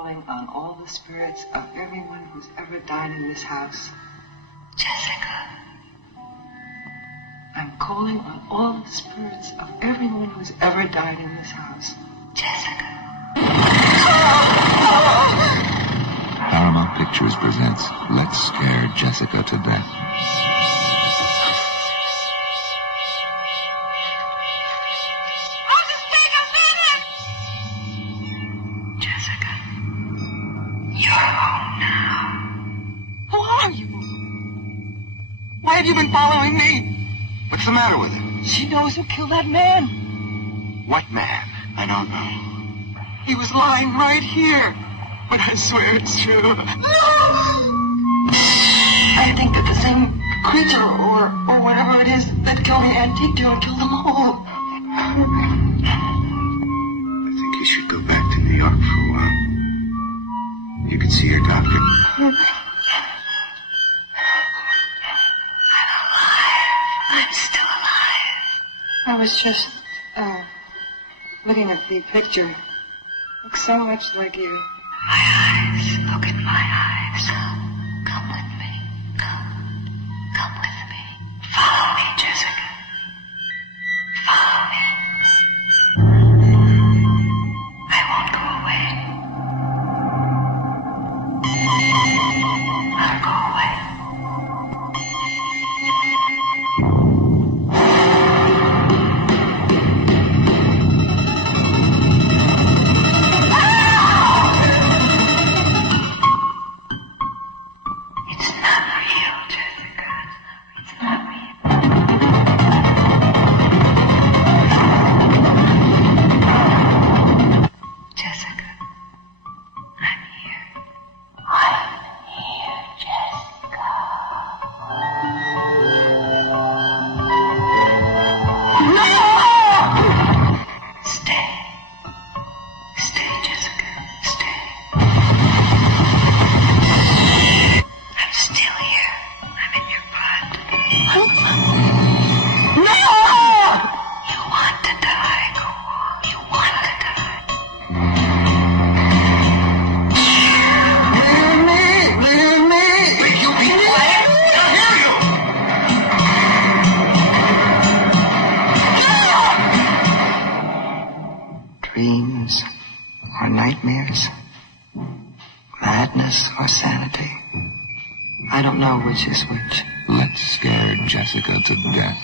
calling on all the spirits of everyone who's ever died in this house. Jessica. I'm calling on all the spirits of everyone who's ever died in this house. Jessica. Paramount Pictures presents Let's Scare Jessica to Death. I'll just take a minute! Jessica, you're home now. Who are you? Why have you been following me? What's the matter with him? She knows who killed that man. What man? I don't know. He was lying right here. But I swear it's true. I think that the same creature or whatever it is that killed the antique dealer killed them all. I think you should go back to New York for a while. You could see your doctor. I'm still alive. I was just, looking at the picture. Looks so much like you. My eyes. Look in my eyes. Come with me. Come with me. Follow me, Jessica. Follow me. I won't go away. I'll go away. It's not real, Jessica. It's not real. Jessica, I'm here. I'm here, Jessica. Stay. Stay, Jessica. Stay. I'm still here. I'm in your blood. No! You want to die. Go on. You want to die. Leave me! Will you be quiet? I hear you! Dreams or nightmares? Madness or sanity? I don't know which is which. Let's Scare Jessica to Death.